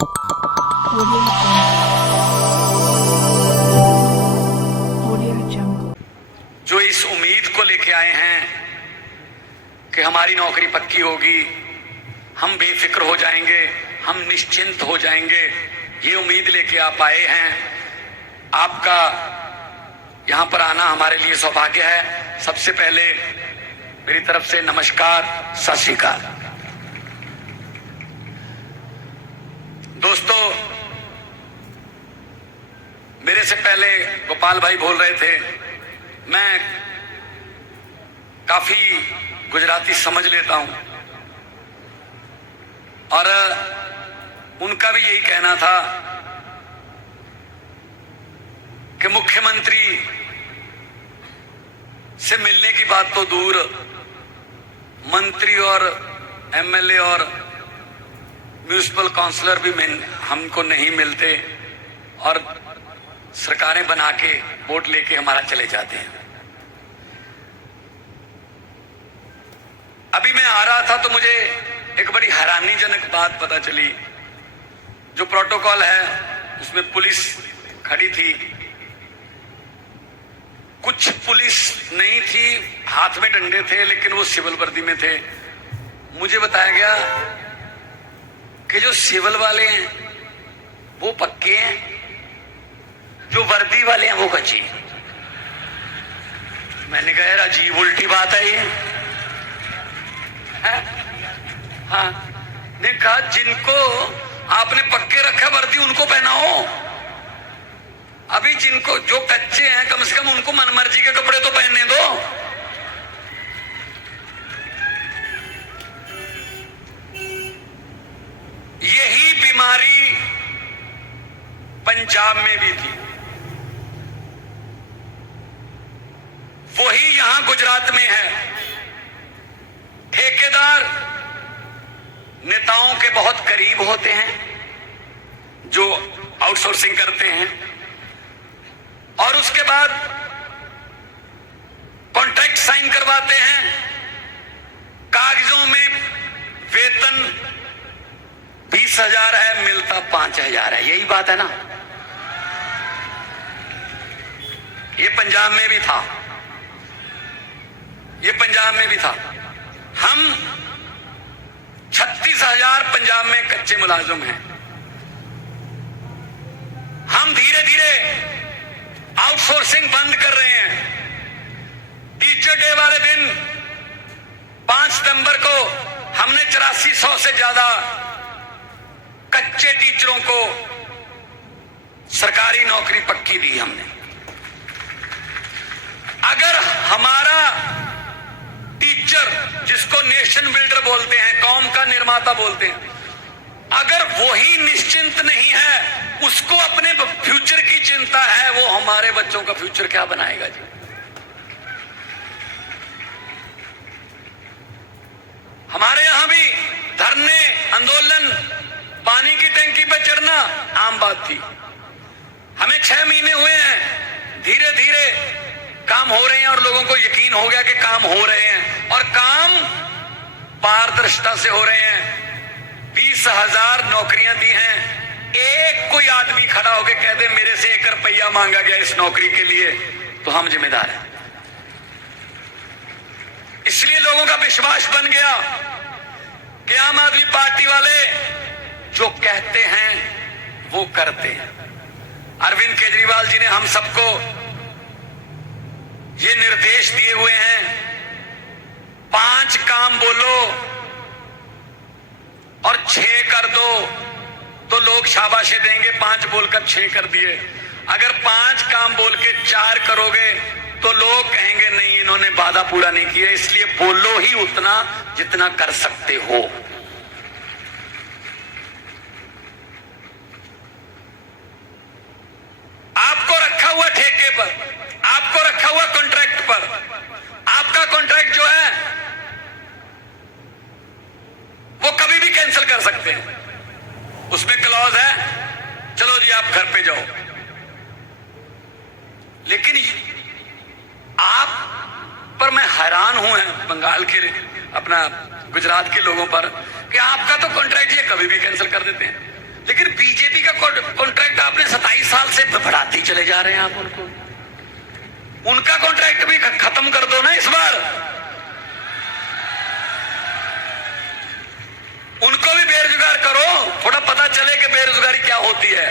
Audio Jungle. जो इस उम्मीद को लेके आए हैं कि हमारी नौकरी पक्की होगी, हम बेफिक्र हो जाएंगे, हम निश्चिंत हो जाएंगे, ये उम्मीद लेके आप आए हैं। आपका यहां पर आना हमारे लिए सौभाग्य है। सबसे पहले मेरी तरफ से नमस्कार, सत श्री अकाल। दोस्तों, मेरे से पहले गोपाल भाई बोल रहे थे, मैं काफी गुजराती समझ लेता हूं और उनका भी यही कहना था कि मुख्यमंत्री से मिलने की बात तो दूर, मंत्री और एमएलए और म्यूनिसिपल काउंसलर भी हमको नहीं मिलते और सरकारें बना के वोट लेके हमारा चले जाते हैं। अभी मैं आ रहा था तो मुझे एक बड़ी हैरानीजनक बात पता चली। जो प्रोटोकॉल है उसमें पुलिस खड़ी थी, कुछ पुलिस नहीं थी, हाथ में डंडे थे, लेकिन वो सिविल वर्दी में थे। मुझे बताया गया कि जो सिविल वाले हैं वो पक्के हैं, जो वर्दी वाले हैं वो कच्चे। मैंने कहा यार अजीब उल्टी बात है ये। हाँ, ने कहा जिनको आपने पक्के रखा वर्दी उनको पहनाओ, अभी जिनको जो कच्चे हैं कम से कम उनको मनमर्जी के कपड़े तो पहनने दो। यही बीमारी पंजाब में भी थी, वही यहां गुजरात में है। ठेकेदार नेताओं के बहुत करीब होते हैं जो आउटसोर्सिंग करते हैं और उसके बाद कॉन्ट्रैक्ट साइन करवाते हैं। कागजों में वेतन 20,000 है, मिलता 5,000 है। यही बात है ना। ये पंजाब में भी था, ये पंजाब में भी था। हम 36,000 पंजाब में कच्चे मुलाजिम हैं। हम धीरे धीरे आउटसोर्सिंग बंद कर रहे हैं। टीचर डे वाले दिन 5 सितंबर को हमने 8400 से ज्यादा कच्चे टीचरों को सरकारी नौकरी पक्की दी हमने। अगर हमारा टीचर, जिसको नेशन बिल्डर बोलते हैं, कौम का निर्माता बोलते हैं, अगर वो ही निश्चिंत नहीं है, उसको अपने फ्यूचर की चिंता है, वो हमारे बच्चों का फ्यूचर क्या बनाएगा जी। हमारे यहां भी धरने, आंदोलन, पानी की टंकी पर चढ़ना आम बात थी। हमें 6 महीने हुए हैं, धीरे धीरे काम हो रहे हैं और लोगों को यकीन हो गया कि काम हो रहे हैं और काम पारदर्शिता से हो रहे हैं। 20,000 नौकरियां दी हैं। एक कोई आदमी खड़ा होकर कह दे मेरे से 1 रुपया मांगा गया इस नौकरी के लिए, तो हम जिम्मेदार हैं। इसलिए लोगों का विश्वास बन गया कि आम आदमी पार्टी वाले जो कहते हैं वो करते हैं। अरविंद केजरीवाल जी ने हम सबको ये निर्देश दिए हुए हैं, 5 काम बोलो और 6 कर दो तो लोग शाबाशी देंगे। 5 बोलकर 6 कर दिए। अगर 5 काम बोल के 4 करोगे तो लोग कहेंगे नहीं, इन्होंने वादा पूरा नहीं किया। इसलिए बोलो ही उतना जितना कर सकते हो। आपको रखा हुआ ठेके पर, आपको रखा हुआ कॉन्ट्रैक्ट पर, आपका कॉन्ट्रैक्ट जो है वो कभी भी कैंसिल कर सकते हैं। उसमें क्लॉज है, चलो जी आप घर पे जाओ। लेकिन आप पर मैं हैरान हूं बंगाल के, अपना गुजरात के लोगों पर, कि आपका तो कॉन्ट्रैक्ट ये कभी भी कैंसिल कर देते हैं। लेकिन बीजेपी का कॉन्ट्रैक्ट आपने 27 साल से बढ़ाते चले जा रहे हैं आप उनको। उनका कॉन्ट्रैक्ट भी खत्म कर दो ना इस बार, उनको भी बेरोजगार करो, थोड़ा पता चले कि बेरोजगारी क्या होती है।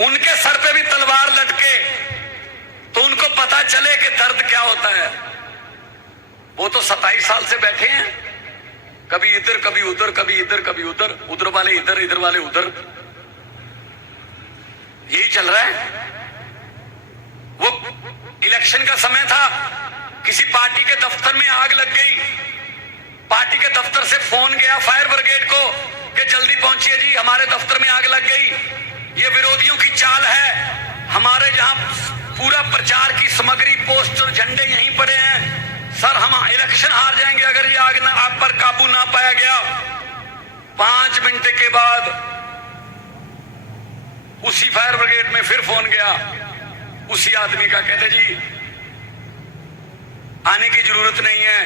उनके सर पे भी तलवार लटके तो उनको पता चले कि दर्द क्या होता है। वो तो 27 साल से बैठे हैं, कभी इधर कभी उधर, कभी इधर कभी उधर, उधर वाले इधर, इधर वाले उधर, यही चल रहा है। वो इलेक्शन का समय था, किसी पार्टी के दफ्तर में आग लग गई, पार्टी के दफ्तर से फोन गया फायर ब्रिगेड को कि जल्दी पहुंचिए जी, हमारे दफ्तर में आग लग गई, ये विरोधियों की चाल है, हमारे जहां पूरा प्रचार की सामग्री, पोस्टर, झंडे यहीं पड़े हैं, सर हम इलेक्शन हार जाएंगे अगर ये आग आप पर काबू ना पाया गया। 5 मिनट के बाद उसी फायर ब्रिगेड में फिर फोन गया उसी आदमी का, कहते जी आने की जरूरत नहीं है,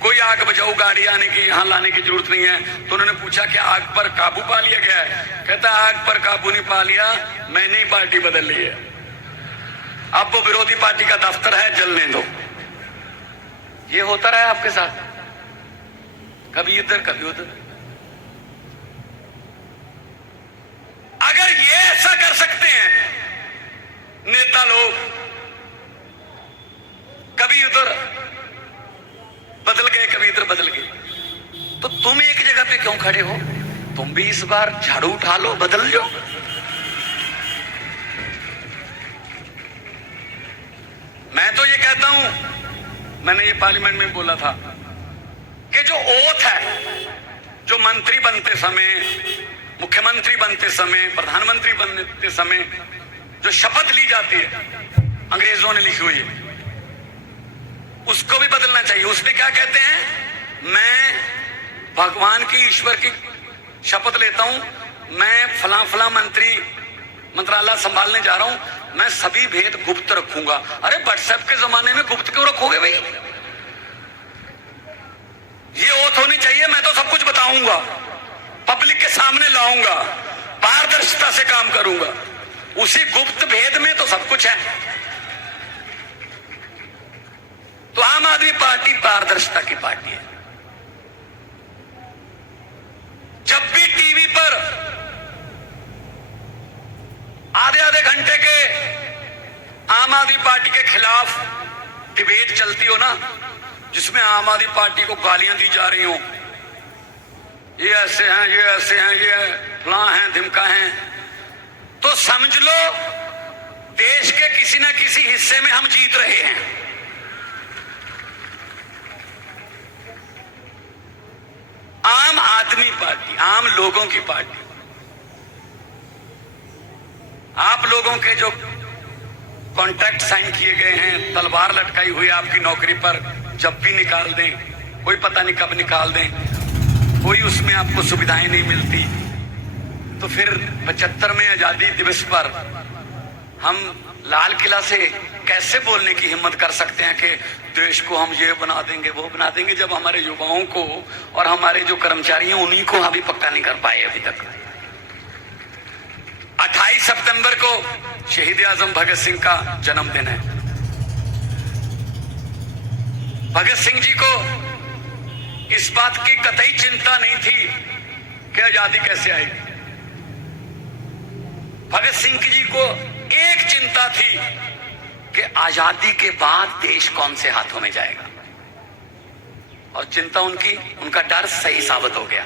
कोई आग बचाओ गाड़ी आने की यहां लाने की जरूरत नहीं है। तो उन्होंने पूछा कि आग पर काबू पा लिया गया है? कहता आग पर काबू नहीं पा लिया, मैंने ही पार्टी बदल ली है, अब वो विरोधी पार्टी का दफ्तर है, जलने दो। ये होता रहा है आपके साथ, कभी इधर कभी उधर। अगर ये ऐसा कर सकते हैं नेता लोग, कभी उधर बदल गए कभी इधर बदल गए, तो तुम एक जगह पे क्यों खड़े हो? तुम भी इस बार झाड़ू उठा लो, बदल जाओ। मैं तो ये कहता हूं, मैंने ये पार्लियामेंट में बोला था कि जो ओथ है, जो मंत्री बनते समय, मुख्यमंत्री बनते समय, प्रधानमंत्री बनते समय जो शपथ ली जाती है अंग्रेजों ने लिखी हुई, उसको भी बदलना चाहिए। उसमें क्या कहते हैं? मैं भगवान की, ईश्वर की शपथ लेता हूं, मैं फला फला मंत्रालय संभालने जा रहा हूं, मैं सभी भेद गुप्त रखूंगा। अरे व्हाट्सएप के जमाने में गुप्त क्यों रखोगे भाई? ये ओथ होनी चाहिए, मैं तो सब कुछ बताऊंगा, पब्लिक के सामने लाऊंगा, पारदर्शिता से काम करूंगा। उसी गुप्त भेद में तो सब कुछ है। तो आम आदमी पार्टी पारदर्शिता की पार्टी है। जब भी टीवी पर आधे आधे घंटे के आम आदमी पार्टी के खिलाफ डिबेट चलती हो ना, जिसमें आम आदमी पार्टी को गालियां दी जा रही हो, ये ऐसे हैं, ये ऐसे हैं, ये फलां हैं, धिमका हैं, तो समझ लो देश के किसी न किसी हिस्से में हम जीत रहे हैं। आम आदमी पार्टी, आम लोगों की पार्टी, आप लोगों के जो कॉन्ट्रैक्ट साइन किए गए हैं, तलवार लटकाई हुई आपकी नौकरी पर, जब भी निकाल दें, कोई पता नहीं कब निकाल दें, कोई उसमें आपको सुविधाएं नहीं मिलती, तो फिर 75वें आजादी दिवस पर हम लाल किला से कैसे बोलने की हिम्मत कर सकते हैं कि देश को हम ये बना देंगे, वो बना देंगे, जब हमारे युवाओं को और हमारे जो कर्मचारी हैं उन्हीं को अभी पक्का नहीं कर पाए अभी तक। 28 सितंबर को शहीद आजम भगत सिंह का जन्मदिन है। भगत सिंह जी को इस बात की कतई चिंता नहीं थी कि आजादी कैसे आएगी। भगत सिंह जी को एक चिंता थी कि आजादी के बाद देश कौन से हाथों में जाएगा, और चिंता उनका डर सही साबित हो गया।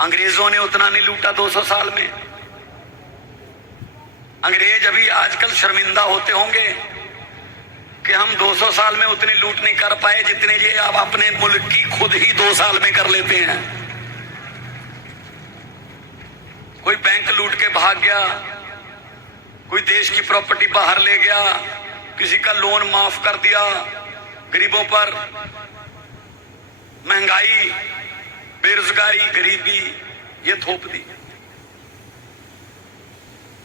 अंग्रेजों ने उतना नहीं लूटा 200 साल में। अंग्रेज अभी आजकल शर्मिंदा होते होंगे कि हम 200 साल में उतनी लूट नहीं कर पाए जितने ये अब अपने मुल्क की खुद ही 2 साल में कर लेते हैं। कोई बैंक लूट के भाग गया, कोई देश की प्रॉपर्टी बाहर ले गया, किसी का लोन माफ कर दिया, गरीबों पर महंगाई, बेरोजगारी, गरीबी ये थोप दी।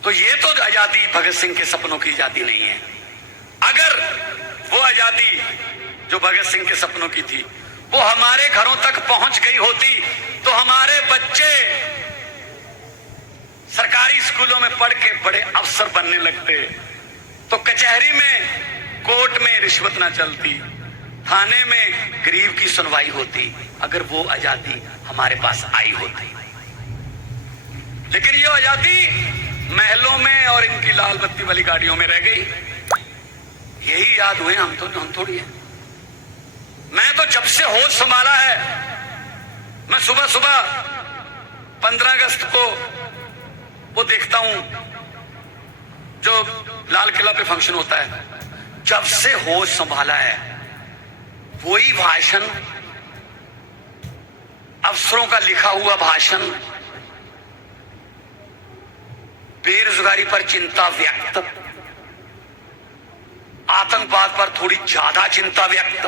तो ये तो आजादी भगत सिंह के सपनों की आजादी नहीं है। अगर वो आजादी जो भगत सिंह के सपनों की थी वो हमारे घरों तक पहुंच गई होती तो हमारे बच्चे सरकारी स्कूलों में पढ़ के बड़े अफसर बनने लगते, तो कचहरी में, कोर्ट में रिश्वत ना चलती, थाने में गरीब की सुनवाई होती, अगर वो आजादी हमारे पास आई होती। लेकिन ये आजादी महलों में और इनकी लाल बत्ती वाली गाड़ियों में रह गई। यही याद हुए हम थोड़ी है। मैं तो जब से होश संभाला है, मैं सुबह सुबह 15 अगस्त को वो देखता हूं जो लाल किला पे फंक्शन होता है। जब से होश संभाला है वही भाषण, अफसरों का लिखा हुआ भाषण, बेरोजगारी पर चिंता व्यक्त, आतंकवाद पर थोड़ी ज्यादा चिंता व्यक्त,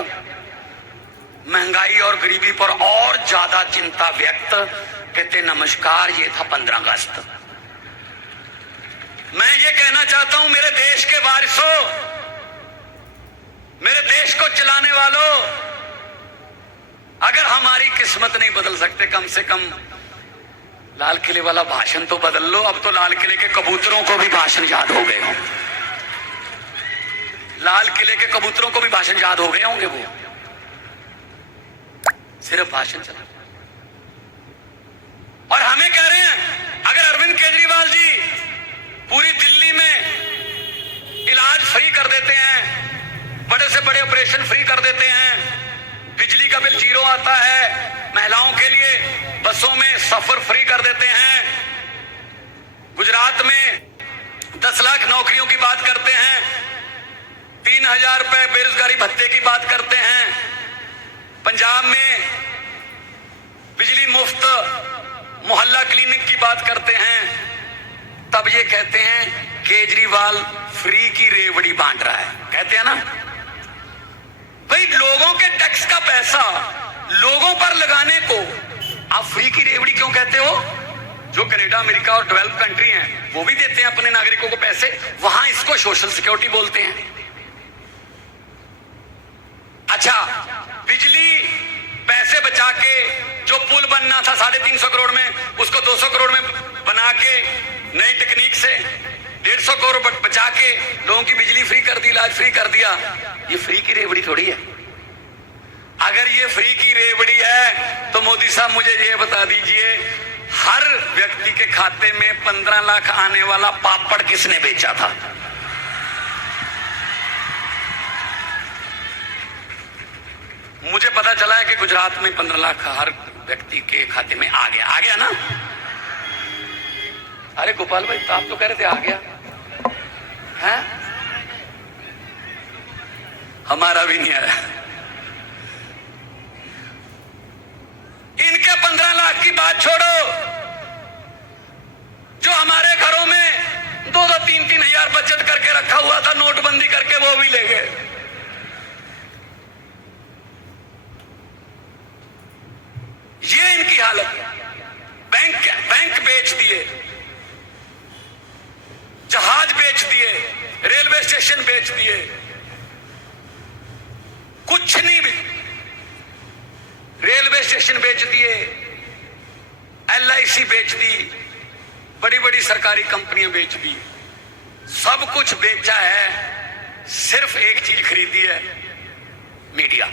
महंगाई और गरीबी पर और ज्यादा चिंता व्यक्त। कहते नमस्कार, ये था 15 अगस्त। मैं ये कहना चाहता हूं मेरे देश के वारिसों, मेरे देश को चलाने वालों, अगर हमारी किस्मत नहीं बदल सकते, कम से कम लाल किले वाला भाषण तो बदल लो। अब तो लाल किले के कबूतरों को भी भाषण याद हो गए हों, लाल किले के कबूतरों को भी भाषण याद हो गए होंगे। वो सिर्फ भाषण चला। और हमें कह रहे हैं अगर अरविंद केजरीवाल जी पूरी दिल्ली में इलाज फ्री कर देते हैं, बड़े से बड़े ऑपरेशन फ्री कर देते हैं, बिजली का बिल जीरो आता है, महिलाओं के लिए बसों में सफर फ्री कर देते हैं, गुजरात में 10 लाख नौकरियों की बात करते हैं, 3000 रुपए बेरोजगारी भत्ते की बात करते हैं, पंजाब में बिजली मुफ्त मोहल्ला क्लिनिक की बात करते हैं, तब ये कहते हैं केजरीवाल फ्री की रेवड़ी बांट रहा है। कहते हैं ना भाई, लोगों के टैक्स का पैसा लोगों पर लगाने को आप फ्री की रेवड़ी क्यों कहते हो? जो कनाडा, अमेरिका और डेवलप कंट्री हैं वो भी देते हैं अपने नागरिकों को पैसे, वहां इसको सोशल सिक्योरिटी बोलते हैं। अच्छा, बिजली पैसे बचा के जो पुल बनना था 350 करोड़ में, उसको 200 करोड़ में बना के नई टेक्निक से 150 करोड़ बचा के लोगों की बिजली फ्री कर दी, इलाज फ्री कर दिया। ये फ्री की रेवड़ी थोड़ी है। अगर ये फ्री की रेवड़ी है तो मोदी साहब मुझे ये बता दीजिए, हर व्यक्ति के खाते में 15 लाख आने वाला पापड़ किसने बेचा था? मुझे पता चला है कि गुजरात में 15 लाख हर व्यक्ति के खाते में आ गया ना। अरे गोपाल भाई, तो आप तो कह रहे थे आ गया है, हमारा भी नहीं आया। इनके 15 लाख की बात छोड़ो, जो हमारे घरों में 2-2, 3-3 हजार बचत करके रखा हुआ था नोटबंदी करके, वो भी ले गए। ये इनकी हालत है। बैंक बेच दिए, जहाज बेच दिए, रेलवे स्टेशन बेच दिए, कुछ नहीं भी। रेलवे स्टेशन बेच दिए, LIC बेच दी, बड़ी बड़ी सरकारी कंपनियां बेच दी, सब कुछ बेचा है, सिर्फ एक चीज खरीदी है, मीडिया।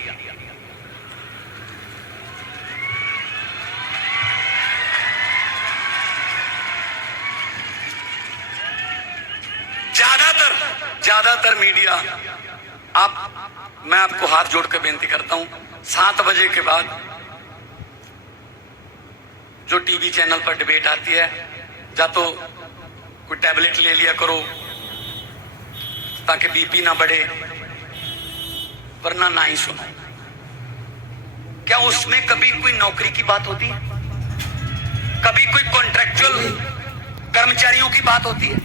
ज्यादातर मीडिया, मैं आपको हाथ जोड़कर बेनती करता हूं, 7 बजे के बाद जो टीवी चैनल पर डिबेट आती है, या तो कोई टैबलेट ले लिया करो ताकि बीपी ना बढ़े, वरना ना ही सुनो। क्या उसमें कभी कोई नौकरी की बात होती है? कभी कोई कॉन्ट्रैक्चुअल कर्मचारियों की बात होती है?